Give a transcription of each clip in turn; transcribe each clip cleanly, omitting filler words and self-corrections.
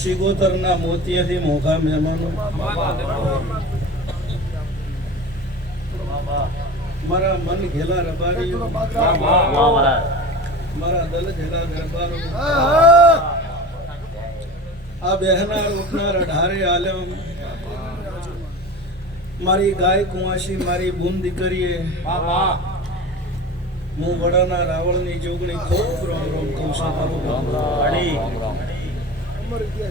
શિગોતરના મોતિયાથી મોઘા મહેમાનો, મારા મન ઘેલા રબારીઓ, મારા દલ ઘેલા દરબારો, આ બહેના રોકનાર અઢારે આલમ, મારી ગાય કુંવાસી, મારી બૂન દીકરીએ, હું વડાના રાવળની જોગણી ખૂબ રોમ રોમ કહું છું.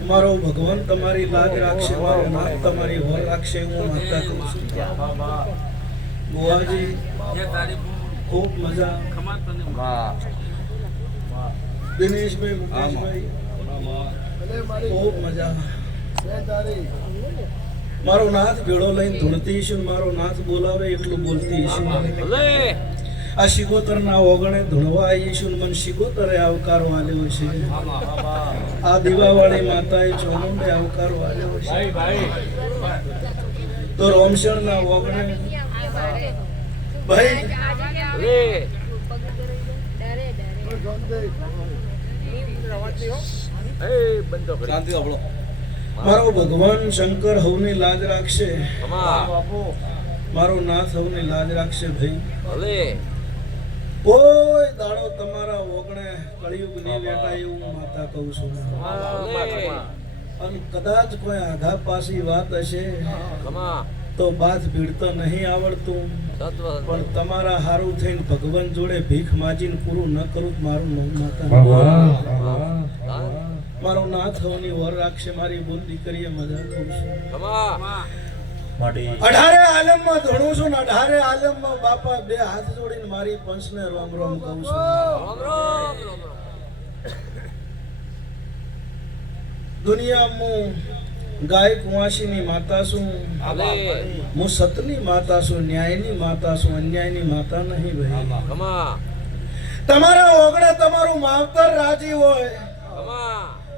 મારો ભગવાન તમારી લાજ રાખશે, મારો નાથ તમારી હોર રાખશે, હું માતા કહું છું. બુઆજી ખૂબ મજા, દિનેશભાઈ, મુકેશભાઈ ખૂબ મજા. મારો નાથ ભેળો લઈને ધૂળતી છું, મારો નાથ બોલાવે એટલું બોલતી છું. આ શિગોતરના ઓગણે ધૂણવા આવી છું, મને શિગોતરે આવકારો આલ્યો છે. આ દીવાવાળી માતાએ ચોમુંડે આવકારો આલ્યો છે. તો રોમશણના ઓગણે ભાઈ મારો ભગવાન શંકર હવની લાજ રાખશે, મારો નાથ હવની લાજ રાખશે. ભાઈ કોઈ દાડો તમારા ઓગણે કળિયુગ ની વેટા એવું માતા કહું છું. અને કદાચ કોઈ આઘા પાસી વાત હશે તો બાદ ભીડતા નહીં આવડતું, પણ તમારા હારું થઈને ભગવાન જોડે ભીખ માજીને પૂરું ન કરું મારું નામ માતા. મારો નાથ હવની વર રાખશે, મારી બોલ દીકરીએ મજા કહું છું. અઢારે આલમમાં ધણું છું ને અઢારે આલમમાં બાપા બે હાથ જોડીને મારી પંચને રોમ રોમ કહું છું. દુનિયામાં ગાય કુંવાસીની માતા છું, હું સતની માતા છું, ન્યાયની માતા છું, અન્યાયની માતા નહીં. ભાઈ તમારા ઓગણે તમારું માવતર રાજી હોય,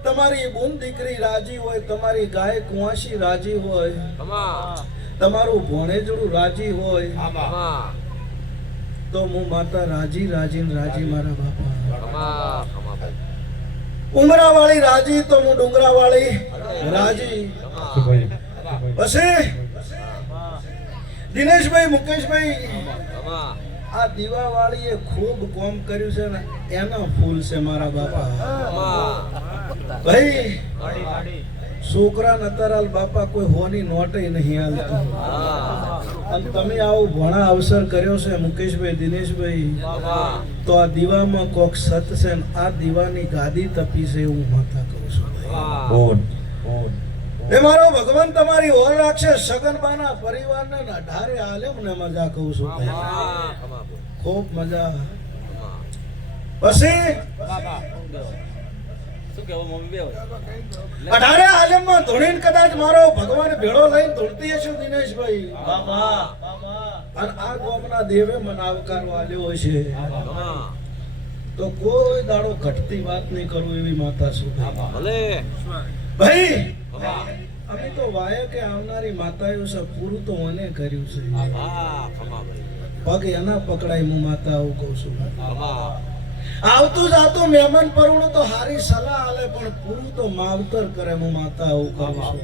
તમારી બૂન દીકરી રાજી હોય, તમારી ગાય કુંવાસી રાજી હોય, તમારું ભોણેજડું રાજી હોય, તો હું માતા રાજી રાજી રાજી. મારા બાપા ઉમરાવાળી રાજી તો હું ડુંગરાવાળી રાજી. પછી દિનેશભાઈ, મુકેશભાઈ, આ દીવાવાળીએ ખૂબ કોમ કર્યું છે ને એના ફૂલ છે મારા બાપા. ભાઈ છોકરા નતરાલ બાપા કોઈ હોની નોટે નહીં હાલતું, અને તમે આવો ઘણા અવસર કર્યો છે મુકેશભાઈ, દિનેશભાઈ, તો આ દીવામાં કોક સત છે ને આ દીવાની ગાદી તપી છે એવું માતા કહું છું. એ મારો ભગવાન તમારી ઓર રાખશે, સગનબાના પરિવારને અઢારે આલમને મજા કહું છું. ખૂબ મજા. પછી અઢારે આલમમાં ધૂણીને કદાચ મારો ભગવાન ભેળો લઈને ધૂળતી હશે દિનેશભાઈ, અને આ ગામના દેવે મને આવકારો આલ્યો છે, તો કોઈ દાડો ઘટતી વાત નહીં કરું એવી માતા છું. ભાઈ અમે તો વાય કે આવનારી માતાઓ છે, પૂરું તો મને કર્યું છે. પગ એના પકડાય હું માતા આવું કહું છું. આવતું જાતું મહેમાન પરવણું તો હારી સલાહ આલે, પણ પૂરું તો માવતર કરે હું માતા આવું કહું છું.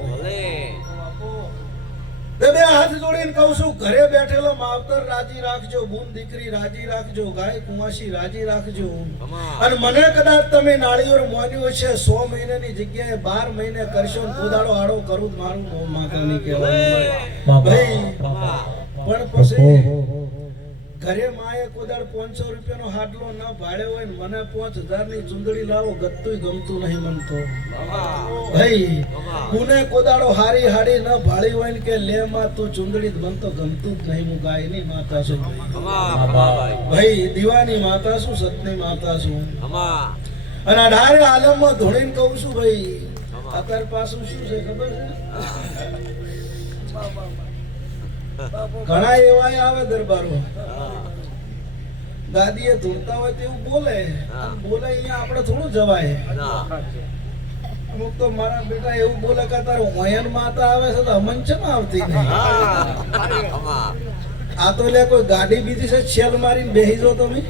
બે હાથ જોડીને કહું છું, ઘરે બેઠેલો માવતર રાજી રાખજો, બૂન દીકરી રાજી રાખજો, ગાય કુંવાસી રાજી રાખજો. અને મને કદાચ તમે નાળિયેર મોન્યું છે 100 મહિનાની જગ્યાએ 12 મહિને કરશો, ગોદાડો આડો કરું મારું માતા નહીં કહેવાનું. ભાઈ પણ પછી ઘરે માએ કોદાળ 500 રૂપિયાનો હાડલો ન ભાડ્યો હોય ને મને 5000 ની ચુંદડી લાવો, ગત્તુંય ગમતું નહીં મન તો. ભાઈ કોને કોદાળો હારી હાડી ન ભાળી હોય ને કે લે માં તું ચુંદડી, મન તો ગમતું જ નહીં. હું ગાયની માતા છું ભાઈ, દીવાની માતા છું, સતની માતા છું. અને અઢારે આલમમાં ધોળીને કહું છું ભાઈ, અત્યાર પાછું શું છે ખબર છે? ઘણા એવા આવે દરબારો ગાદીએ ધૂળતા હોય તો એવું બોલે, અહીંયા આપણે થોડું જવાય. અમુક તો મારા બેટા એવું બોલે કે તારું વયન માતા આવે છે તો અમન છે ને આવતી નહીં. આ તો લે કોઈ ગાડી બીજી છે છેલ મારીને બેહી જો તમે.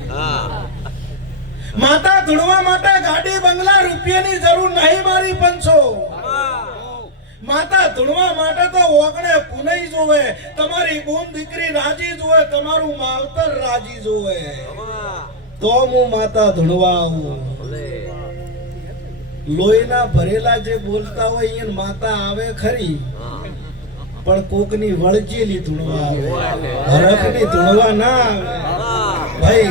માતા ધૂણવા માટે ગાડી બંગલા રૂપિયાની જરૂર નહીં મારી પંચો. માતા ધૂણવા માટે તો ઓગણે પુનઈ જોવે, તમારી બોન દીકરી રાજી જોવે, તમારું માવતર રાજી જોવે, તો હું માતા ધૂણવા આવું. લોહીના ભરેલા જે બોલતા હોય એને માતા આવે ખરી, પણ કોકની વળજેલી ધૂણવા આવે, હરખની ધૂણવા ના આવે. ભાઈ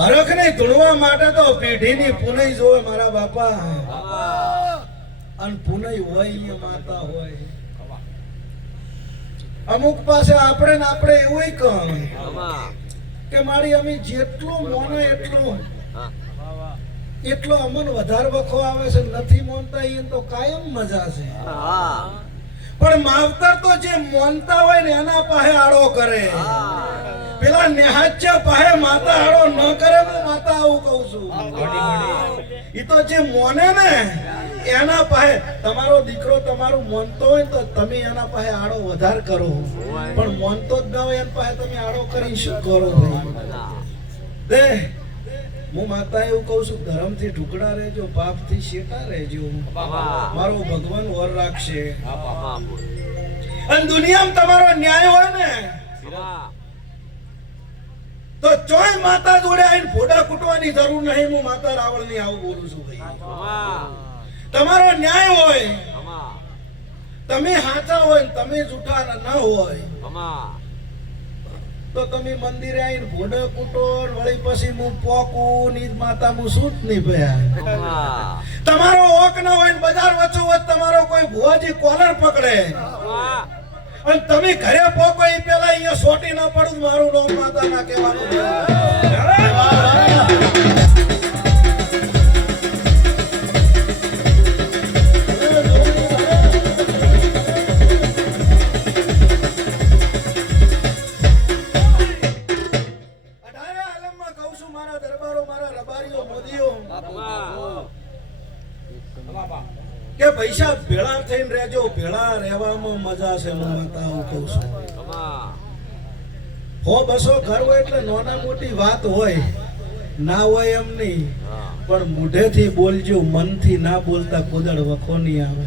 હરખની ધૂણવા માટે તો પેઢીની પુનઈ જોવે મારા બાપા. અને પુનઈ હોય એ માતા હોય. અમુક પાસે આપણે ને આપણે એવું કહે કે મારી અમે જેટલું મોને એટલો અમન વધારે વખો આવે છે, નથી મોનતા એ તો કાયમ મજા છે. પણ માવતર તો જે મોનતા હોય ને એના પાસે આડો કરે. પેલા નેહાચ્ય પાસે માતા આડો ન કરે. હું માતા આવું કહું છું. એ તો જે મોને ને એના પાસે, તમારો દીકરો તમારું મોનતો હોય તો તમે એના પાસે આડો વધારે કરો, પણ મોનતો જ ના હોય એના પાસે તમે આડો કરી શું કરો? દે હું માતા એવું કહું છું, ધર્મથી ઢુકડા રહેજો, પાપથી શેટા રહેજો, મારો ભગવાન વર રાખશે. અને દુનિયામાં તમારો ન્યાય હોય ને તો ચોય માતા જોડે આવીને ફોડા કૂટવાની જરૂર નહીં. હું માતા રાવળની આવું બોલું છું. ભાઈ તમારો ન્યાય હોય, તમે સાચા હોય, તમે જૂઠા ન હોય તો તમે મંદિરે આવીને ફોડા કૂટો, વળી પછી હું પોકું ની માતા હું સૂટ નહીં ભયા. તમારો ઓક ન હોય ને બજાર વચ્ચે વચ્ચે તમારો કોઈ ભુવાજી કોલર પકડે અને તમે ઘરે પોકો એ પેલા અહીંયા સોટી ન પડું મારું નામ માતા ના કહેવાનું. કે પૈસા ભેળા થઈને રહેજો, ભેળા રહેવામાં મજા છે. હું માતા આવું કહું છું. 100-200 ઘર હોય એટલે નાના મોટી વાત હોય, ના હોય એમ નહીં, પણ મોઢેથી બોલજો, મનથી ના બોલતા કોદળ વખો નહીં આવે.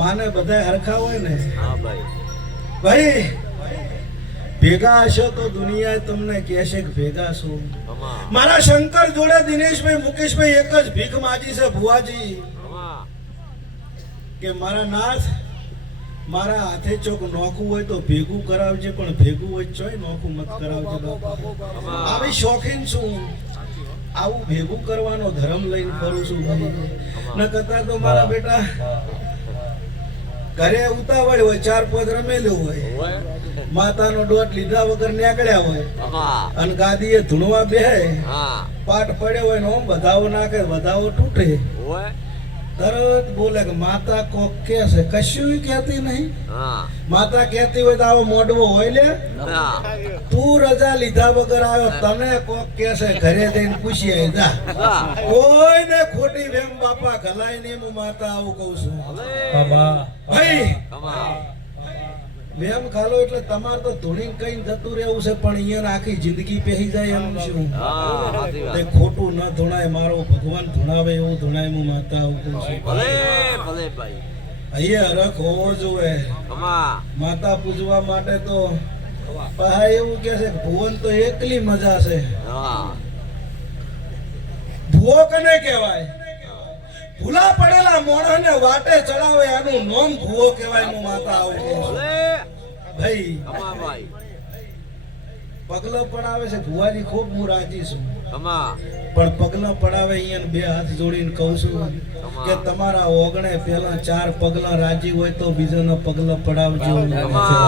માને બધા હરખા હોય ને ભાઈ, ભેગા હશો તો દુનિયા તમને કહેશે કે ભેગા છો. મારા શંકર જોડે દિનેશભાઈ મુકેશભાઈ એક જ ભીખ માજી છે, ભુવાજી કે મારા નાથ મારા હાથે ચોક નોખું હોય તો ભેગું કરાવજે, પણ ભેગું હોય ચોય નોખું મત કરાવજે બાપા. આવી શોખીન છું, આવું ભેગું કરવાનો ધર્મ લઈને ફરું છું. ન કરતા તો મારા બેટા ઘરે ઉતાવળ હોય, 4-5 રમેલું હોય, માતાનો દોટ લીધા વગર નીકળ્યા હોય અને ગાદીએ ધૂણવા બેહે, પાઠ પડ્યો હોય ને ઓમ વધાવો નાખે, વધાવો તૂટે, તરત બોલે કે માતા કોક કે છે. કશું કહેતી નહીં. માતા કહેતી હોય તો આવો મોડવો હોય લે, તું રજા લીધા વગર આવ્યો, તને કોક કે છે ઘરે જઈને પૂછી આવી જા. કોઈને ખોટી વેમ બાપા ગલાય નહીં. હું માતા આવું કહું છું. ભાઈ વેમ ખાલો એટલે તમારે તો ધૂણી કઈ જતું રહેવું છે, પણ અહીંયા આખી જિંદગી પહેરી જાય એમ શું? ખોટું ન ધૂણાય, મારો ભગવાન ધૂણાવે એવું ધૂણાય. હું માતા આવું કહું છું. અહીંયા હરખ હોવો જોઈએ. માતા પૂજવા માટે તો પહા એવું કે છે ભુવન તો એકલી મજા છે. ભુવો કને કહેવાય? ભૂલા પડેલા મોણસને વાટે ચડાવે આનું નામ ભુવો કહેવાય. હું માતા આવું કહું છું. ભાઈ પગલો પડાવે છે ભુવાજી, ખૂબ હું રાજી છું, પણ પગલો પડાવે અહીંયા 2 હાથ જોડીને કહું છું કે તમારા ઓગણે પેલા 4 પગલા રાજી હોય તો બીજાનો પગલો પડાવજો.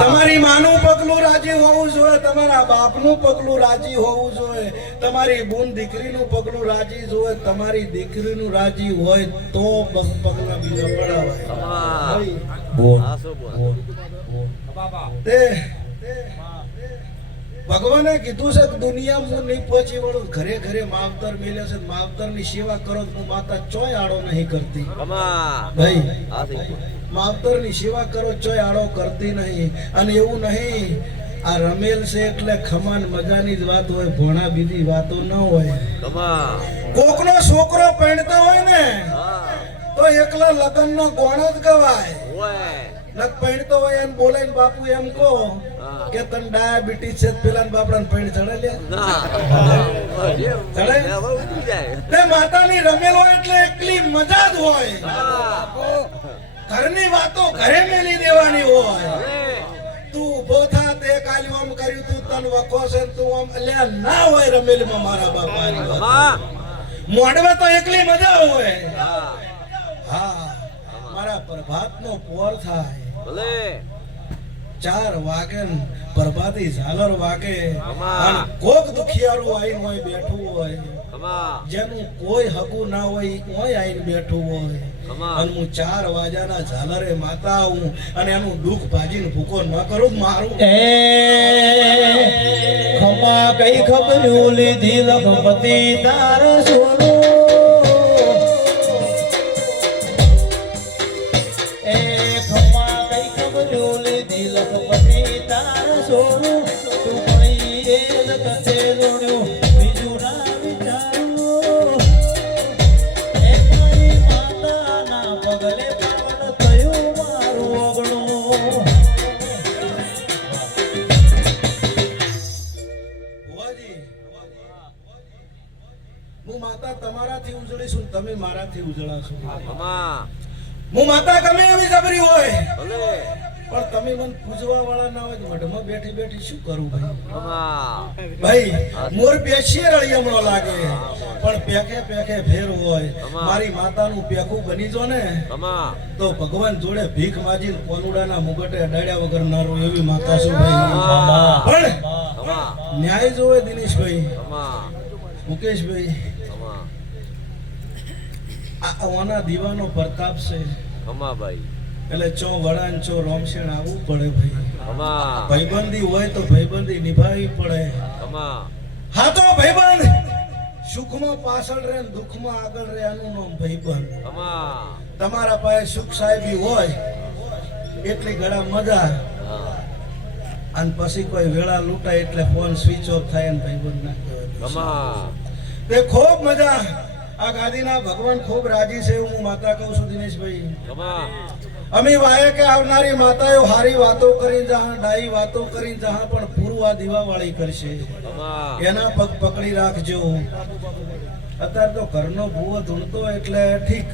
તમારી માનું પગલું રાજી હોવું જોઈએ, તમારા બાપનું પગલું રાજી હોવું જોઈએ, તમારી બોન દીકરીનું પગલું રાજી જોઈએ, તમારી દીકરીનું રાજી હોય તો પગલા બીજા પડાવાય. ભગવાને કીધું છે કે દુનિયામાં હું નહીં પહોંચી વળું, ઘરે ઘરે માવતર મેલે છે, માવતર ની સેવા કરો તો માતા ચોય આડો નહીં કરતી. ભાઈ માવતર ની સેવા કરો ચોય આડો કરતી નહીં. અને એવું નહીં આ રમેલ છે એટલે ખમાન મજાની જ વાત હોય, ભોણા બીજી વાતો ન હોય. કોકનો છોકરો પરણતો હોય ને તો એકલા લગ્નનો ગોણ જ ગવાય. લગ પરણતો હોય એને બોલાઈને બાપુ એમ કહો કે તને ડાયાબિટીસ છે, પેલા બાપડાને પૈણ ચડે લે ચડે. માતાની રમેલ હોય એટલે એકલી મજા જ હોય. ઘરની વાતો ઘરે મેલી દેવાની હોય. તું ઉભો થા, તે કાલી આમ કર્યું, તું તને વખો છે, તું આમ અલ્યા ના હોય રમેલમાં મારા બાપાની વાત. મોડવે તો એકલી મજા હોય. હા, મારા પ્રભાતનો પોર થાય 4 વાગે પ્રભાતી ઝાલર વાગે અને કોક દુખિયારું આઈને હોય બેઠું હોય, જેનું કોઈ હકુ ના હોય કોઈ આઈને બેઠું હોય, અને હું 4 વાગ્યાના ઝાલરે માતા આવું અને એનું દુઃખ ભાજીને ભૂકો ન કરું મારું. ખમા કઈ ખબર્યું લીધી લખપતિ તાર સોનું. ખમા કઈ ખબર્યું લીધી લખપતિ તાર સોનું. તું કઈ એ લખતે રોડ્યું બીજું ના વિચારું. એ મારી માતાના પગલે પાવન થયું મારું ઓગણું. હું માતા તમારાથી ઉજળીશું, તમે મારાથી ઉજળાશો. હું માતા ગમે એવી જબરી હોય પણ તમે મને પૂજવા વાળા ના હોય, મઢમાં બેઠી બેઠી શું કરું ભાઈ? મોર બેસીએ રળિયમણો લાગે પણ પેકે પેકે ફેર હોય. મારી માતાનું પેકું બની જો ને તો ભગવાન જોડે ભીખ માજીને કોનુડાના મુગટે અડાડ્યા વગર ના રહું એવી માતા છું ભાઈ. પણ ન્યાય જોવે દિનેશભાઈ, મુકેશભાઈ, આના દીવાનો પ્રતાપ છે એટલે ચો વડાન ચો રોમશેણ આવવું પડે ભાઈ. ભાઈબંધી હોય તો ભાઈબંધી નિભાવવી પડે. હા તો ભાઈબંધ સુખમાં પાછળ રહે ને દુઃખમાં આગળ રહે, આનું નામ ભાઈબંધ. તમારા પાસે સુખ સાહેબી હોય એટલી ઘણા મજા, અને પછી કોઈ વેળા લૂંટાય એટલે ફોન સ્વિચ ઓફ થાય ને ભાઈબંધ ના કહેવાય. તે ખૂબ મજા. આ ગાદીના ભગવાન ખૂબ રાજી છે હું માતા કહું છું દિનેશભાઈ. અમે વાયા કે આવનારી માતાઓ હારી વાતો કરી જહા, ડાઈ વાતો કરી જહા, પણ પૂરું આ દીવાવાળી કરશે. એના પગ પકડી રાખજો. અત્યારે તો ઘરનો ભૂવો ધૂણતો એટલે ઠીક,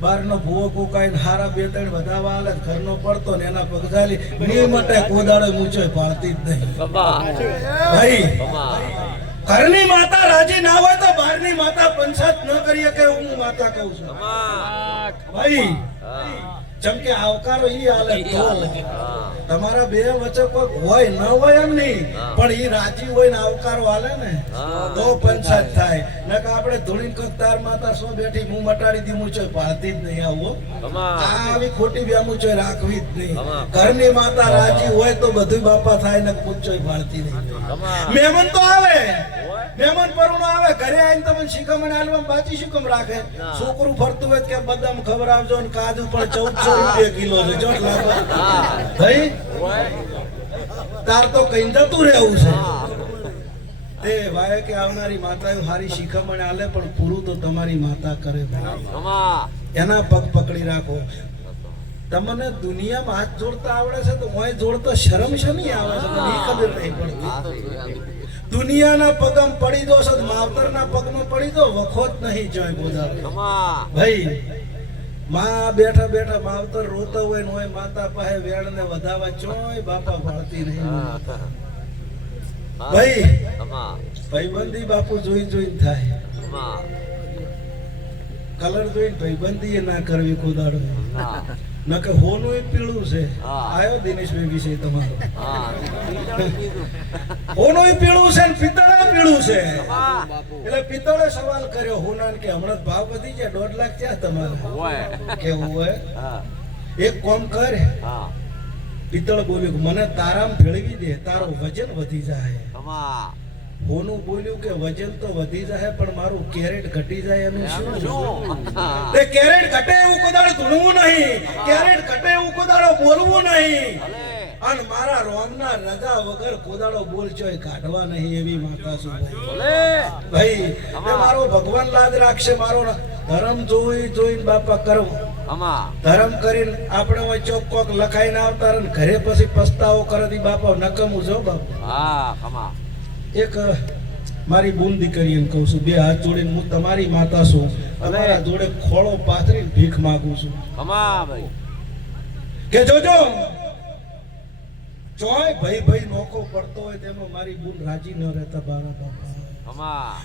બારનો ભૂવો કોકાઈને હારા 2-3 વધાવા આલે, ઘરનો પડતો ને એના પગ ઝાલી ની માટે કોદાળે મૂંચો પાડતી જ નહીં ભાઈ. ઘરની માતા રાજી ના હોય તો બહારની માતા પંચાયત ન કરીએ કે હું માતા કહું છું ભાઈ. જેમ કે આવકારો ઈ હાલે તો તમારા બે વચ્ચે કોઈ હોય ન હોય એમ નહીં, પણ ઈ રાજી હોય ને આવકારો હાલે ને તો પંચાયત થાય. નકા આપણે ધોળીને કક તાર માતા સો બેઠી મું મટાડી દી મૂચો પાડતી જ નહીં. આવો આવી ખોટી વ્યામૂચો રાખવી જ નહીં. ઘરની માતા રાજી હોય તો બધું બાપા થાય ને મૂચો પાડતી નહીં. મહેમાન તો આવે, મહેમાન પરુણો આવે, ઘરે આવીને તમને શીખમણ આલવા બાચી શું કેમ રાખે? છોકરું ફરતું હોય કે બદામ ખવડાવજો ને કાજુ પણ 1400 રૂપિયા કિલો છે. ચોટ લાગો ભાઈ, તાર તો કઈ જતું રહેવું છે. તે વાય કે આવનારી માતાઓ હારી શીખમણ આલે પણ પૂરું તો તમારી માતા કરે ભાઈ. એના પગ પકડી રાખો. તમને દુનિયામાં હાથ જોડતા આવડે છે તો મોય જોડતો શરમ શમી આવે છે, મને ઈ ખબર નહીં પડતી. દુનિયાના પગમ પડી દો સદ માવતરના પગમાં પડી દો વખો જ નહીં જોય બોધા ભાઈ. માં બેઠા બેઠા માવતર રોતો હોય ને હોય માતા પાસે વેણ ને વધાવા ચોય બાપા ભાળતી નહીં ભાઈ. ભાઈબંધી બાપુ જોઈ જોઈને થાય, કલર જોઈને ભાઈબંધી એ ના કરવી કોદાડો. નકે હોનું એ પીળું છે. આયો દિનેશભાઈ વિશે તમારો હોનું એ પીળું છે ને પિત્તળે પીળું છે. એટલે પિત્તળે સવાલ કર્યો હોના કે હમણાં ભાવ વધી ગયા 1.5 લાખ થયા તમારે કેવું હોય? એક કામ કર. પિત્તળ બોલ્યું મને તારામ ભેળવી દે, તારો વજન વધી જાય. હોનું બોલ્યું કે વજન તો વધી જાય પણ મારું કેરેટ ઘટી જાય એનું શું? તે કેરેટ ઘટે એવું કોદાળ ધૂણવું નહીં, કેરેટ ઘટે એવું કોદાળો બોલવું નહીં. અને મારા રોમના રજા વગર કોદાળો બોલચોય કાઢવા નહીં એવી માતા છું ભાઈ એ મારો ભગવાન લાજ રાખશે મારો ધર્મ જોઈને બાપા કરવો ધર્મ કરીને આપણે હોય ચોક કોક લખાઈને આવતા રહે ને ઘરે પછી પસ્તાવો કરે દી બાપા નકમું જો બાપા એક મારી બૂન દીકરીને કહું છું બે હાથ જોડીને હું તમારી માતા છું તમારા જોડે ખોળો પાથરીને ભીખ માંગુ છું કે જોજો ચોય ભાઈ નોકો પડતો હોય તેમાં મારી બૂન રાજી ન રહેતા મારા બાપા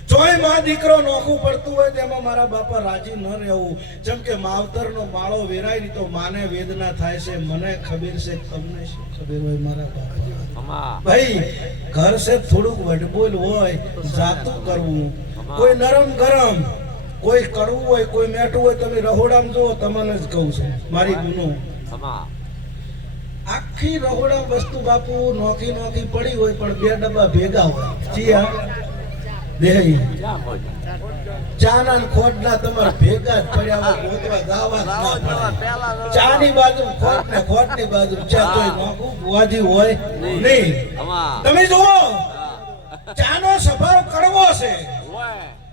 ચોય માં દીકરો નોખું પડતું હોય તેમાં મારા બાપા રાજી ન રહેવું જેમ કે માવતરનો માળો વેરાય ની તો માને વેદના થાય છે મને ખબર છે તમને શું ખબર હોય મારા બાપા ભાઈ ઘર છે થોડુંક વડબોલ હોય જાતું કરવું કોઈ નરમ ગરમ કોઈ કડવું હોય કોઈ મેઠું હોય તમે રહોડામાં જો તમને જ કહું છું મારી ગુનો આખી રહોડા વસ્તુ બાપુ નોખી પડી હોય પણ બે ડબ્બા ભેગા હોય જી હા દેહી ચાના ને ખોટના તમારે ભેગા જ પડ્યા હોય ગોતવા ગાવા જ ના પડે ચાની બાજુ ખોટ ને ખોટની બાજુ ચા તોય નોખું વાજી હોય નહીં તમે જુઓ ચાનો સ્વભાવ કડવો છે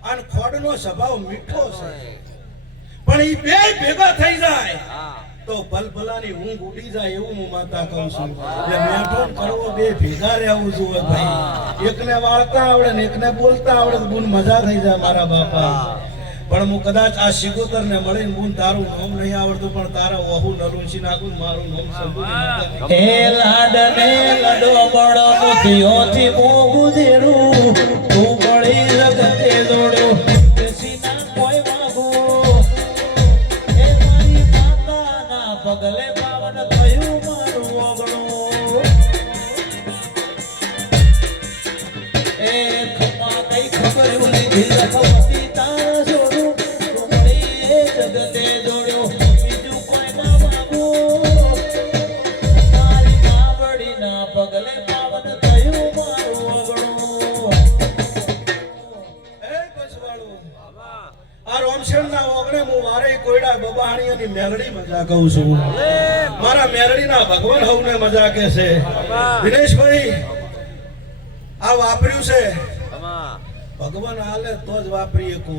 અને ખોડનો સ્વભાવ મીઠો છે પણ ઈ બે ભેગા થઈ જાય તો ભલભલાની ઊંઘ ઉડી જાય એવું હું માતા કહું છું એટલે મેઠો કરવો બે ભેગા રહેવું જોઈએ ભાઈ એકને વાળતા આવડે ને એકને બોલતા આવડે તો બુન મજા થઈ જાય મારા બાપા પણ હું કદાચ આ શિગોતર ને મળીને બુન તારું નામ નહીં આવડતું પણ તારા વહુ નરુંસી નાખું મારું નામ સંભળાય હે લાડને લડો બડો બુદ્ધિઓથી મોગું દેરું તું બળી જગતે દોડ્યો દેશીના કોઈ માગો હે મારી માતાના પગલે પાવન થયું મારું ઓગણું એ ખમા કઈ ખબર લીધી લખવતી તારા જોડું તું બળી જગતે દોડ્યો બીજું કોઈ ના માગો પગલે પાવન થયું મારું ઓગણું એ પછવાળું આ રોમશેણના ઓગણે હું વારે કોયડા બબાણીઓની મેલડી મજા કહું છું મારા મેલડીના ભગવાન હવને મજા કે છે દિનેશભાઈ આ વાપર્યું છે ભગવાન હાલે તો જ વાપરી શકો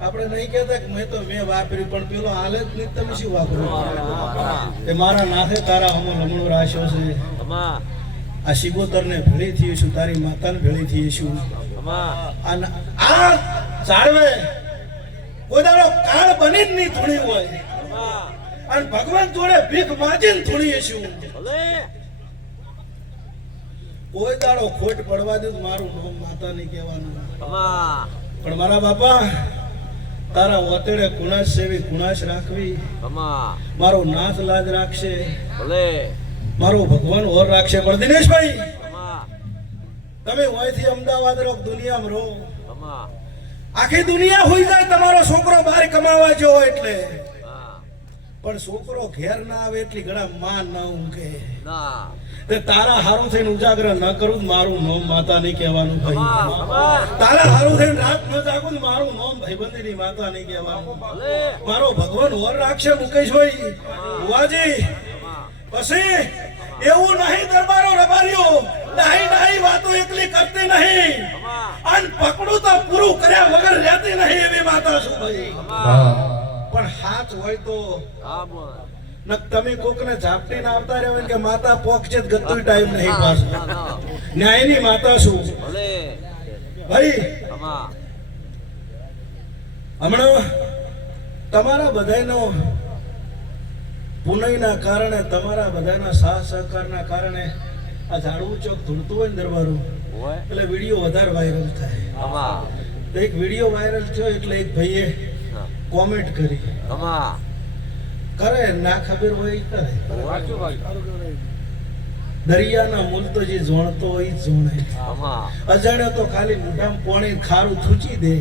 આપણે નહીં કહેતા કે મેં વાપર્યું પણ પેલો હાલે જ નહીં તમે શું વાપરો એ મારા નાથે તારા અમલ હમણો રાખ્યો છે આ શિગોતરને ભેળી થઈશું તારી માતાને ભેળી થઈશું આ ઝાડવે કોદાળો કાળ બની જ નહીં ધૂણી હોય અને ભગવાન જોડે ભીખ માજીને ધૂણીશું કોઈ દાડો ખોટ પડવા દે મારું નામ માતા નહીં કહેવાનું પણ મારા બાપા તારા વતેડે કુણાશ સેવી કુણાશ રાખવી મારો નાથ લાજ રાખશે મારો ભગવાન ઓર રાખશે પણ દિનેશભાઈ તમે અહીંથી અમદાવાદ રહો દુનિયામાં રહો આખી દુનિયા હોઈ જાય તમારો છોકરો બહાર કમાવા જવો એટલે પણ છોકરો ઘેર ના આવે એટલી ઘણા માં ના ઊંઘે તે તારા હારું થઈને ઉજાગર ન કરું મારું નામ માતા નહીં કહેવાનું ભાઈ તારા હારું થઈને રાત ન જાગું મારું નામ ભાઈબંધીની માતા નહીં કહેવાનું મારો ભગવાન ઓર રાખશે મુકેશભાઈ બુવાજી પછી એવું નહીં દરબારો રબારીઓ ડાહી વાતો એકલી કરતી નહીં અને પકડું તો પૂરું કર્યા વગર રહેતી નહીં એવી માતા છું ભાઈ પણ હાથ હોય તો તમે કોકને ઝાપટીને આવતા રહ્યો કે માતા પોક છે ગતું ટાઈમ નહીં પાછું ન્યાયની માતા છું ભાઈ હમણાં તમારા બધાનો પુનઈના કારણે તમારા બધાના સાથ સહકારના કારણે આ ઝાડવું ચોક ધૂળતું હોય ને દરબારું એટલે વિડીયો વધારે વાયરલ થાય તો એક વિડીયો વાયરલ થયો એટલે એક ભાઈએ કોમેન્ટ કરી કરે ના ખબર હોય ઈ કરે દરિયાના મૂલ તો જે જોણતો હોય જ જોણે અજાણ્યો તો ખાલી મોઢામાં પાણી ખારું થૂચી દે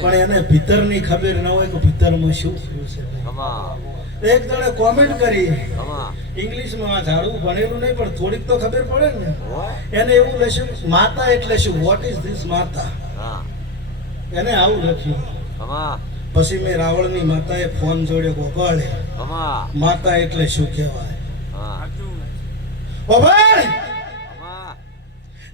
પણ એને ભીતરની ખબર ન હોય કે ભીતરમાં શું થયું છે એક જણે કોમેન્ટ કરી ઇંગ્લિશમાં આ ઝાડવું ભણેલું નહીં પણ થોડીક તો ખબર પડે ને એને એવું લખ્યું માતા એટલે શું વોટ ઇઝ ધીસ માતા એને આવું લખ્યું પછી મેં રાવણની માતાએ ફોન જોડ્યો ગોપાળે માતા એટલે શું કહેવાય ઓ ભાઈ અમા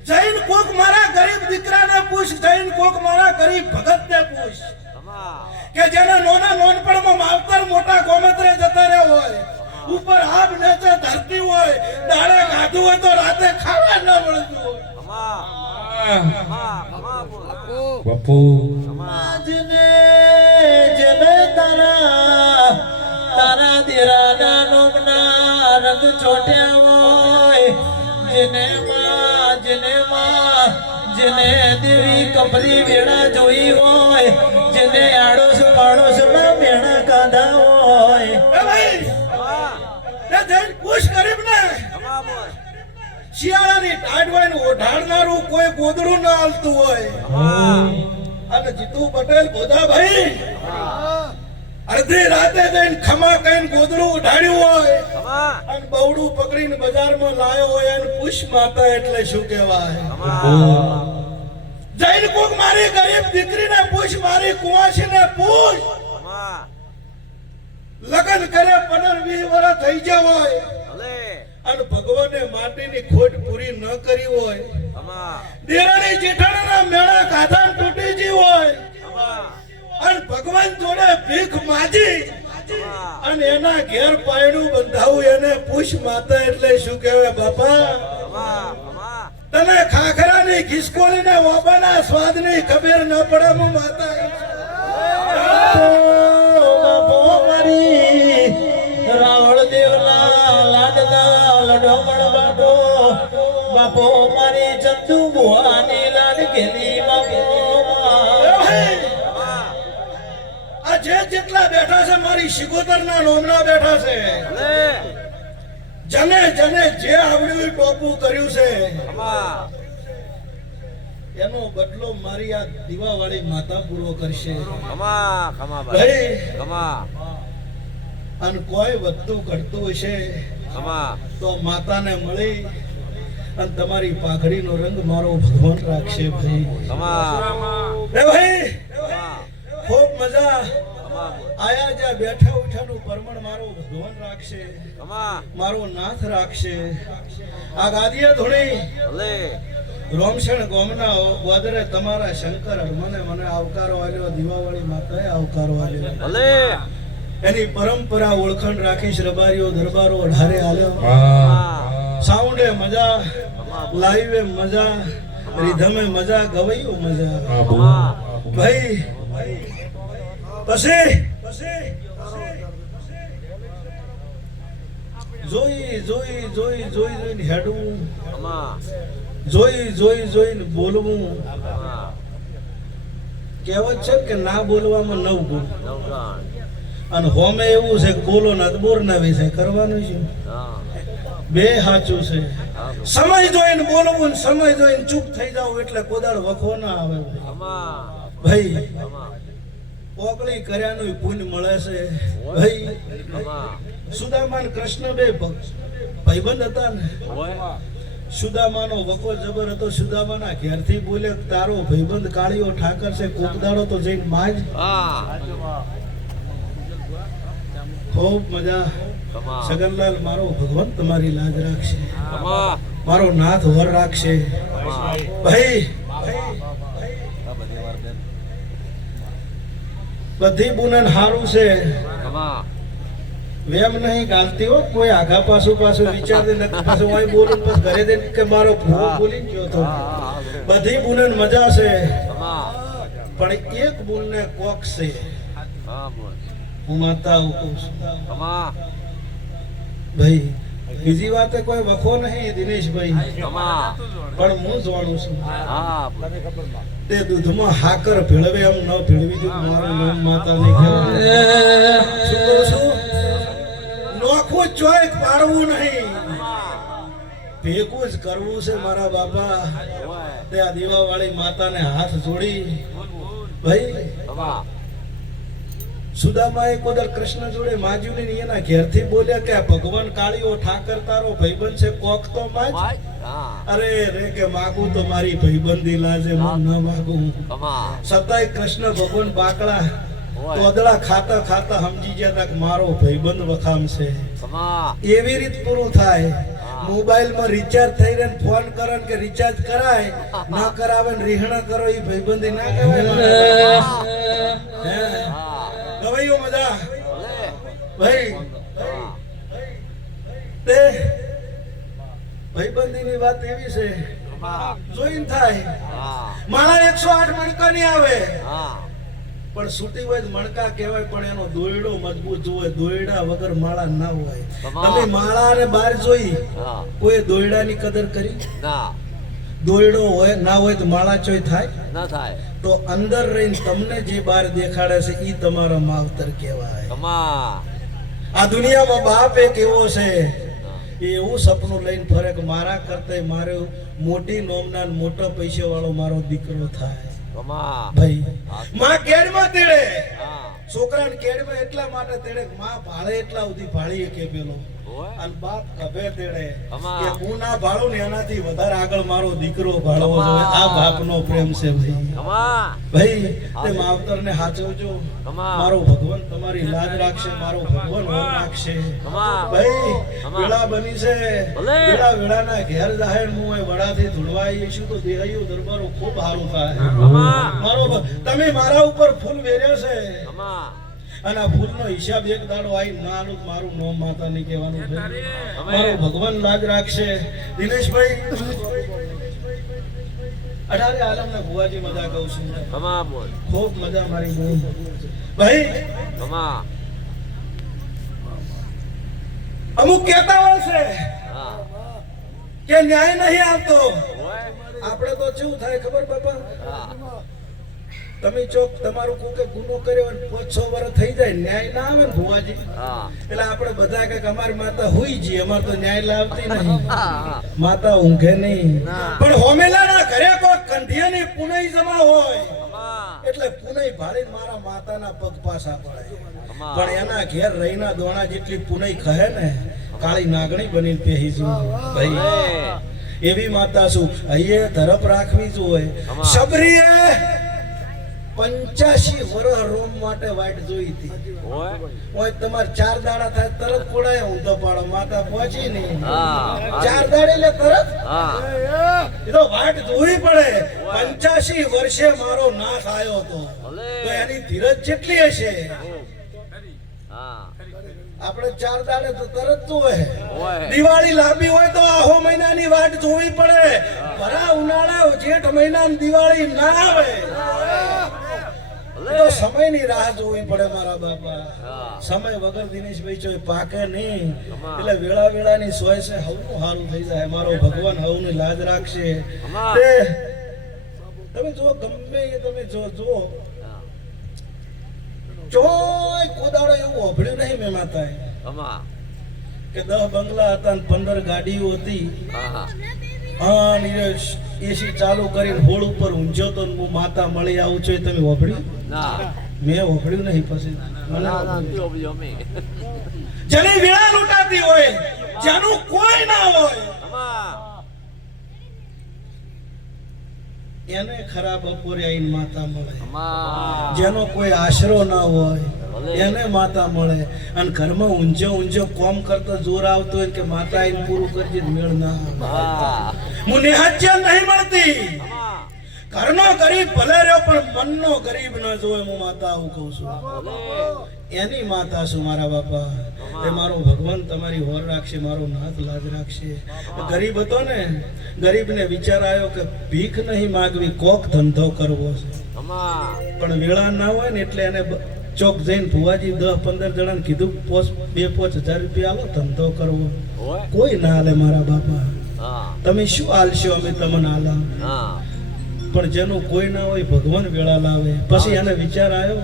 જૈન કોક મારા ગરીબ દીકરાને પૂછ, જૈન કોક મારા ગરીબ ભગતને પૂછ અમા કે જેને નોના નોનપણમાં માવતર મોટા ગોમત્રે જતા રહ્યો હોય, ઉપર આબ નીચે ધરતી હોય, દાડે ખાધું હોય તો રાતે ખાવા ન મળતું હોય. અમા અમા બોલ બાપુ અમા જેને જેને તારા દેરાના નોમના રંગ ચોટ્યા હોય, જેને જેને દેવી કપરી વેળા જોઈ હોય, જેને આડોશ પાડોશમાં મેણા કાઢા હોય, એ ભાઈ અમા એ જૈન પૂછ ગરીબને, અમા બોલ શિયાળાની ટાઢવાઈને ઓઢાડનારું કોઈ ગોદડું ન હાલતું હોય, અમા અને જીતુ પટેલ ગોદાભાઈ અમા અડધી રાતે જઈને ખમા કઈને ગોદડું ઉઠાડ્યું હોય અમા અને બવડું પકડીને બજારમાં લાયો હોય અને પુષ માતા એટલે શું કહેવાય? અમા જૈન કોક મારી ગરીબ દીકરીને પૂછ, મારી કુંવાસીને પૂછ, અમા લગન કરે 15-20 વર્ષ થઈ ગયા હોય ભલે અને ભગવાને માટીની ખોટ પૂરી ન કરી હોય, અમા દેરાણી જેઠાણીના મેળા કાઢા તૂટી ગઈ હોય અમા અને ભગવાન જોડે ભીખ માજી અમા અને એના ઘેર પાયણું બંધાવું એને પૂછ માતા એટલે શું કહેવાય બાપા? અમા અમા તને ખાખરાની ખિસકોલીને ઓબાના સ્વાદની ખબર ન પડે હું માતા બાપો મારી રાવળ દેવના લાડના લડોમણ બાટો, બાપો મારી ચંદુ બુવાની લાડકેલી બાપો. આ જેટલા બેઠા છે મારી શિગોતરના નોમના બેઠા છે, ભલે જને જને જે આવડ્યું એ ટોપું કર્યું છે અમા એનો બદલો મારી આ દીવાવાળી માતા પૂરો કરશે. અમા ખમા ભાઈ અમા અને કોઈ વધતું ઘટતું હશે અમા તો માતાને મળી અને તમારી પાઘડીનો રંગ મારો ભગવાન રાખશે ભાઈ. અમા એ ભાઈ અમા ખૂબ મજા અમા આયા જ્યાં બેઠા ઉઠાનું પરમણ મારો ભગવાન રાખશે, અમા મારો નાથ રાખશે. આ ગાદીએ ધોણી ભલે રોમશણ ગોમના ગોદરે તમારા શંકર મને આવકારો આલ્યો, દીવાવાળી માતાએ આવકારો આલ્યો. ભલે એની પરંપરા ઓળખાણ રાખીશ, રબારીઓ દરબારો અઢારે આલ્યો. અમા સાઉન્ડે મજા, લાઈવે મજા, રીધમે મજા, ગવૈયો મજા. અમા ભાઈ પછી જોઈને હેડવું, અમા જોઈને બોલવું. અમા કહેવત છે કે ના બોલવામાં 9 ગુણ, નવગાણ અને હોમે એવું છે કે બોલો ના તો બોર ના વિશે કરવાનું છે. હા બે સાચું છે. સમય જોઈને બોલવું ને સમય જોઈને ચૂપ થઈ જાવ એટલે કોદાળ વખો ના આવે અમા ભાઈ. અમા ઓગળી કર્યાનું પુણ્ય મળે છે ભાઈ. અમા સુદામા અને કૃષ્ણ બે ભાઈબંધ હતા ને. ઓય સુદામાનો વકો જબર હતો. સુદામાના ઘેરથી બોલે તારો ભાઈબંધ કાળીઓ ઠાકર છે, કોકદાડો તો જઈને માજ. હા ખૂબ મજા. અમા સગનલાલ મારો ભગવાન તમારી લાજ રાખશે, અમા મારો નાથ વર રાખશે અમા ભાઈ. બધી બુનન હારું છે, અમા વેમ નહીં ગાલતી હો. કોઈ આગા પાછું વિચાર દે ને પાછું અહીં બોલું પછી ઘરે દે કે મારો ભૂવો બોલી ગયો તો. બધી બુનન મજા છે, અમા પણ એક બુનને કોક છે. હા બોલ હું માતા કહું છું અમા ભાઈ. બીજી વાતે કોઈ વખો નહીં દિનેશભાઈ, અમા પણ હું જાણું છું હા તે દૂધમાં હાકર ભેળવે એમ ન ભેળવી દઉં. મારું નામ માતા નહીં કહેવાય. શું કહું છું? નોખું ચોઈક પાડવું નહીં, ભેગું જ કરવું છે મારા બાપા. તે આ દીવાવાળી માતાને હાથ જોડી ભાઈ. અમા સુદામાએ કોદર કૃષ્ણ જોડે માજ્યું નહીં. એના ઘેરથી બોલ્યા કે આ ભગવાન કાળીઓ ઠાકર તારો ભાઈબંધ છે, કોક તો માજ. હા અરે રે કે માગું તો મારી ભાઈબંધી લાજે, હું ન માગું. અમા સતાય કૃષ્ણ ભગવાન બાકડા તોદડા ખાતા સમજી ગયા તા કે મારો ભાઈબંધ વખામ છે. અમા એવી રીત પૂરું થાય. મોબાઈલમાં રિચાર્જ થઈ રહે ને ફોન કરે ને કે રિચાર્જ કરાય ના કરાવે ને રીહણા કરો એ ભાઈબંધી ના કહેવાય હે ગવાયો મજા ભાઈ તે ભાઈબંધીની વાત એવી છે જોઈને થાય મારા 108 મણકા નહીં આવે પણ સૂટી હોય તો મણકા કહેવાય પણ એનો દોયડો મજબૂત હોય દોયડા વગર માળા ના હોય તમે માળા અને બાર જોઈ કોઈ દોયડાની કદર કરી દોયડો હોય ના હોય તો માળા ચોય થાય તો અંદર રહીને તમને જે બાર દેખાડે છે ઈ તમારો માવતર કહેવાય આ દુનિયામાં બાપ એક એવો છે એ એવું સપનું લઈને ફરે કે મારા કરતા મારો મોટી નોમના મોટો પૈસા વાળો મારો દીકરો થાય ભાઈ માં કેડમાં તેડે છોકરાને કેડમાં એટલા માટે તેડે કે માં ભાળે એટલા સુધી ભાળી કે પેલો અને બાપ કભે તેડે કે હું ના ભાળું ને એનાથી વધારે આગળ મારો દીકરો ભાળવો જોઈએ આ બાપનો પ્રેમ છે ભાઈ તે માવતરને સાચવજો મારો ભગવાન તમારી લાજ રાખશે મારો ભગવાન ઓર રાખશે ભાઈ વેળા બની છે વેળાના ઘેર જાહેર હું વડાથી ધૂળવાઈ છું તો દેહાયું દરબારો ખૂબ સારું થાય મારો તમે મારા ઉપર ફૂલ વેર્યા છે અને આ ફૂલનો હિસાબ એક દાડો આવી ના આલું મારું નોમ માતા નહીં કહેવાનું છે મારો ભગવાન લાજ રાખશે દિનેશભાઈ 18 આલમને ભુવાજી મજા કહું છું ખૂબ મજા મારી બહુ ભાઈ અમુક કહેતા હોય છે કે ન્યાય નહીં આવતો આપણે તો શું થાય ખબર બાપા તમે ચોક તમારું કોકે ગુનો કર્યો અને 5-6 વર્ષ થઈ જાય ન્યાય ના આવે ને ભુવાજી એટલે આપણે બધા કઈક અમારી માતા હોઈ જઈએ અમારે તો ન્યાય લાવતી નહીં માતા ઊંઘે નહીં પણ હોમેલાના ઘરે કોઈ કંઢિયાની પુનઈ જમા હોય એટલે પુનઈ ભાળીને મારા માતાના પગ પાછા પડે પણ એના ઘેર રહીના દોણા જેટલી પુનઈ કહે ને કાળી નાગણી બનીને પહેરી જવું ભાઈ એવી માતા શું અહીંયા ધરપ રાખવી જોઈએ શબરીએ 85 વર્ષ રોમ માટે વાટ જોઈ હતી ઓય તમાર 4 દાડા થાય તરત કોડાય ઊંધો પાડો માતા પહોંચી નહીં 4 દાડે લે તરત એ તો વાટ જોવી પડે 85 વર્ષે મારો નાશ આવ્યો હતો તો એની ધીરજ કેટલી હશે આપણે 4 દાડે તો તરત તો હોય દિવાળી લાંબી હોય તો આહો મહિનાની વાટ જોવી પડે ભરા ઉનાળા જેઠ મહિનાની દિવાળી ના આવે તો સમયની રાહ જોવી પડે મારા બાપા સમય વગર દિનેશભાઈ જો પાકે નહીં એટલે વેળા વેળાની સોય છે હવનું સારું થઈ જાય મારો ભગવાન હવની લાજ રાખશે તમે જો ગમે એ તમે જો ચોય કોદાળો એવું ઓભળ્યું નહીં મેં માતાએ કે 10 બંગલા હતા 15 ગાડીઓ હતી એસી ચાલુ કરીને હોળ ઉપર ઊંઝો તો હું માતા મળી આવું છું તમે ઓભળ્યું મેં ઓભળ્યું નહીં પછી જેની વેળા લૂંટાતી હોય જેનું કોઈ ના હોય એને ખરાબ બપોરે આવીને માતા મળે જેનો કોઈ આશરો ના હોય એને માતા મળે અને ઘરમાં ઊંઝો કોમ કરતો જોર આવતો હોય કે માતા આવીને પૂરું કરજે મેળ ના હું નિહાચ્ય નહીં મળતી ઘરનો ગરીબ ભલે રહ્યો પણ મનનો ગરીબ ન જોવે હું માતા આવું કહું છું એની માતા છું મારા બાપા એ મારો ભગવાન તમારી હોર રાખશે મારો નાથ લાજ રાખશે ગરીબ હતો ને ગરીબને વિચાર આવ્યો કે ભીખ નહીં માગવી કોક ધંધો કરવો છે પણ વેળા ના હોય ને એટલે એને ચોક જઈને ભુવાજી 10-15 જણાને કીધું 2-5 હજાર રૂપિયા આલો ધંધો કરવો કોઈ ના હાલે મારા બાપા તમે શું હાલશો અમે તમને હાલા પણ જેનું કોઈ ના હોય ભગવાન વેળા લાવે પછી એને વિચાર આવ્યો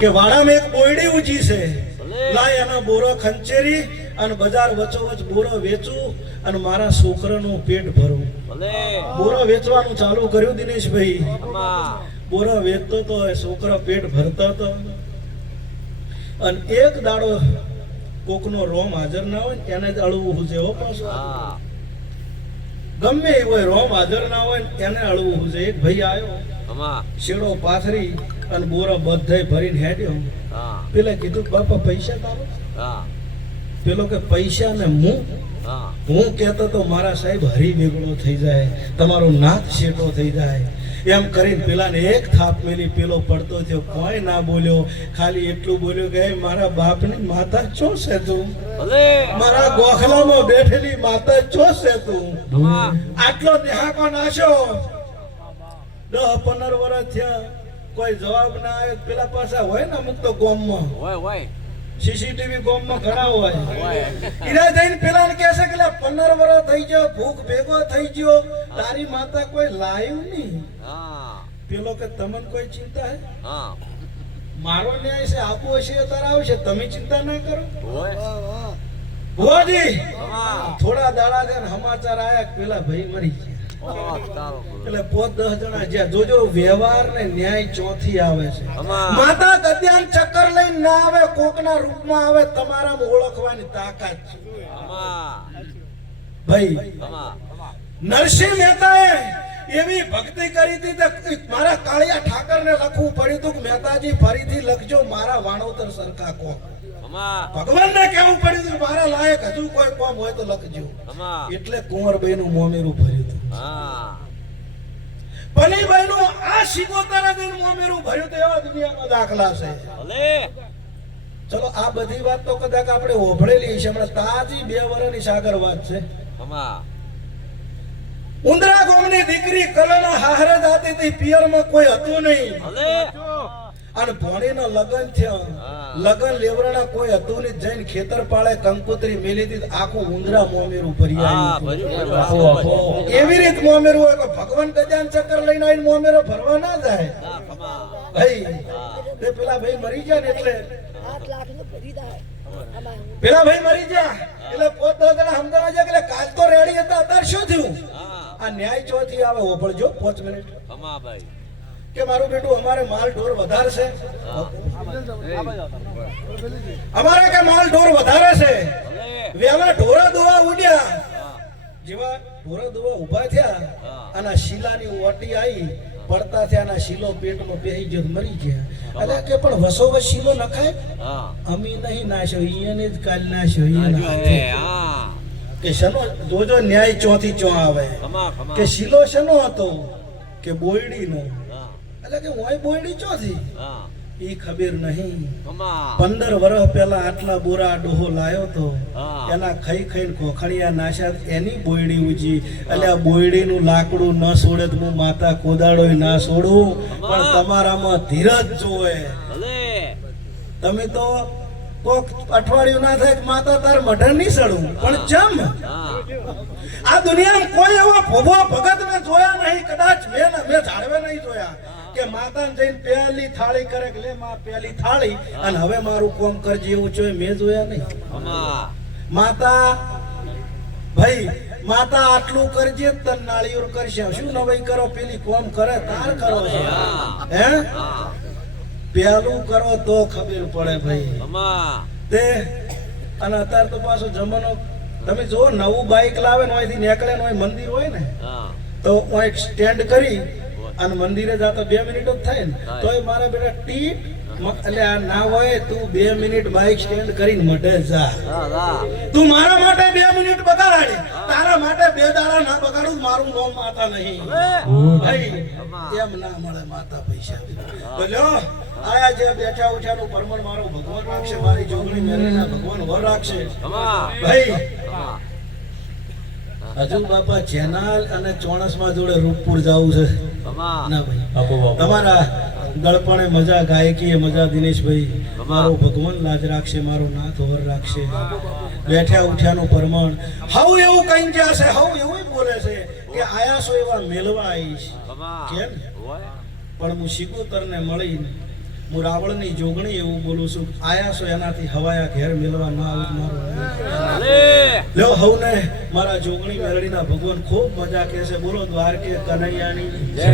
કે વાડામાં એક બોયડી ઊંચી છે લાય એના બોરો ખંચેરી અને બજાર વચ્ચોવચ બોરો વેચું અને મારા છોકરાનું પેટ ભરવું બોરો વેચવાનું ચાલુ કર્યું દિનેશભાઈ બોરો વેચતો તો છોકરો પેટ ભરતો હતો અને એક દાડો કોકનો રોમ હાજર ના હોય એને જ અળવું છે હો પાછું ગમે એ હોય રોમ હાજર ના હોય એને અળવું છે એક ભાઈ આવ્યો શેડો પાથરી અને બોરો બધે ભરીને હેડ્યો પેલા કીધું બાપા પૈસા તારો પેલો કે પૈસા ને હા હું કહેતો તો મારા સાહેબ હરી વેગળો થઈ જાય, તમારો નાથ શેટો થઈ જાય. એમ કરીને પેલાને એક થાપ મેલી પેલો પડતો થયો, કોઈ ના બોલ્યો, ખાલી એટલું બોલ્યો કે "એ મારા બાપની માતા ચો છે તું, ભલે મારા ગોખલામાં બેઠેલી માતા ચો છે તું." કમા આટલો દેહાકો નાશ્યો. 10-15 વર્ષ થયા, કોઈ જવાબ ના આવ્યો. પેલા પાછા હોય ને અમુક તો ગામમાં હોય સીસીટીવી ગામમાં ઘણા હોય. હોય ઈરા જઈને પેલાને કહે છે કે "લે 15 વર્ષ થઈ ગયો, ભૂખ ભેગો થઈ ગયો, તારી માતા કોઈ લાયું નહીં." હા પેલો કે તમને કોઈ ચિંતા હે? હા મારો ન્યાય છે, આપવો હશે તારે આવશે, તમે ચિંતા ના કરો. હોય ભુવાજી, કમા થોડા દાડા થયા ને સમાચાર આયા કે પેલા ભાઈ મરી ગયા. તારો એટલે 5-10 જણા જ્યાં જોજો વ્યવહાર ને ન્યાય ચોથી આવે છે. કમા માતા ગદ્યાન ચક્કર લઈને ના આવે, કોકના રૂપમાં આવે, તમારામાં ઓળખવાની તાકાત છે. કમા ભાઈ કમા નરસિંહ મહેતાએ એવી ભક્તિ કરી હતી કે મારા કાળિયા ઠાકરને લખવું પડ્યું હતું કે મહેતાજી ફરીથી લખજો, મારા વાણોતર સરખા કોમ. કમા ભગવાનને કહેવું પડ્યું હતું કે મારા લાયક હજુ કોઈ કોમ હોય તો લખજો. કમા એટલે કુંવરબાઈનું મોમેરું ભર્યું હતું. હા પલીબાઈનું આ 75 દિન મોમેરું ભર્યું તો એવા દુનિયામાં દાખલા છે. ભલે ચલો આ બધી વાત તો કદાચ આપણે ઓભળેલી છે, હમણાં તાજી 2 વર્ષની સાગર વાત છે. કમા ઉંદરા ગામની દીકરી કલાના હાહરે જાતી હતી, પિયરમાં કોઈ હતું નહીં. ભલે અને ભણીનો લગન થયા, હા. લગન લેવરાના કોઈ હતું નહીં. જઈને ખેતર પાળે કંકોત્રી મેલી હતી, આખું ઉંદરા મોમેરું ભરી હા આવ્યું હતું. ભર્યું એવી રીત મોમેરું હોય કે ભગવાન ગજાન ચક્કર લઈને આવીને મોમેરો ભરવા ના જાય. હા કમા ભાઈ તે પેલા ભાઈ મરી ગયા ને એટલે પેલા ભાઈ મરી ગયા એટલે 5-10 જણા સમજાવા ગયા કે કાલ તો રેડી હતા, અત્યારે શું થયું? હા આ ન્યાય ચોથી આવે, ઓભળજો 5 મિનિટ. કમા ભાઈ કે મારું બેટું અમારે માલ ઢોર વધારે છે, અમારે કે માલ ઢોર વધારે છે. ભલે વેલા ઢોરા દોવા ઉડ્યા, હા જેવા ઢોરા દોવા ઊભા થયા હા. અને શીલાની ઓટી આવી, પડતા થયા અને શીલો પેટમાં બેહી ગયો, મરી ગયા. એટલે કે પણ વસોવસ શીલો નખાય, હા અમી નહીં નાશ્યો, ઈયાને જ કાલ નાશ્યો, ઈયાને આજુ હવે હાથે. હા કે શનો જોજો ન્યાય ચોથી ચો આવે કમા કમા કે શીલો શનો હતો કે બોયડીનો. હા એટલે કે હું બોયડી ચોથી હા ઈ ખબર નહીં. કમા 15 વર્ષ પહેલા આટલા બોરા ડોહો લાયો તો હા. એના ખાઈ ખાઈને ખોખણિયા નાશ્યા, એની બોયડી ઉજી. એટલે આ બોયડીનું લાકડું ન છોડે તો હું માતા કોદાળોય ના છોડું, પણ તમારામાં ધીરજ જોવે. ભલે તમે તો કોક અઠવાડિયું ના થાય કે માતા તાર મઢર નહીં સડું, પણ જમ હા આ દુનિયામાં કોઈ એવો ભોભો ભગત મેં જોયા નહીં, કદાચ મેં ઝાડવે નહીં જોયા કે માતાને જઈને પહેલી થાળી કરે કે લે માં પહેલી થાળી અને હવે મારું કોમ કરજે, એવું જોઈ મેં જોયા નહીં. કમા માતા ભાઈ માતા આટલું કરજે તન નાળિયેર કરશે, શું નવાઈ કરો, પેલી કોમ કરે તાર કરો છો હે, હા પેલું કરો તો ખબર પડે ભાઈ. કમા તે અને અત્યારે તો પાછો જમાનો તમે જો, નવું બાઇક લાવે ને અહીંથી નીકળે ને મંદિર હોય ને હા તો હું એક સ્ટેન્ડ કરી અને મંદિરે જતા 2 મિનિટ જ થાય ને, તો મારા બેટા ટીપ એટલે આ ના હોય તું 2 મિનિટ બાઇક સ્ટેન્ડ કરીને મઢે જા. હા હા તું મારા માટે 2 મિનિટ બગાડી, તારા માટે 2 દાડા ના બગાડું, મારું નામ માતા નહીં. ભાઈ એમ ના મળે માતા પૈસા. તો લ્યો આયા જે બેઠા ઉઠ્યાનું પરમણ મારો ભગવાન રાખશે, મારી જોગણી મેળવીના ભગવાન વર રાખશે. કમા ભાઈ કમા હજુ બાપા જેનાલ અને ચોણસમાં જોડે રૂપપુર જવું છે કમા ના ભાઈ, તમારા ગળપણે મજા, ગાયકીએ મજા, દિનેશભાઈ મારો ભગવાન લાજ રાખશે, મારો નાથ વર રાખશે. બેઠ્યા ઉઠ્યાનું પરમણ હવ એવું કઈ ગયા છે, હવ એવું બોલે છે કે આયા છો એવા મેલવા આવીશ. કમા કેમ? હોય પણ હું સિકોતરને મળીને હું રાવણની જોગણી એવું બોલું છું, આયા છો એનાથી હવાયા ઘેર મેલવા ના આવું મારું. ભલે લ્યો હવને મારા જોગણી મેળડીના ભગવાન ખૂબ મજા કહે છે. બોલો દ્વારકે કનૈયાની જય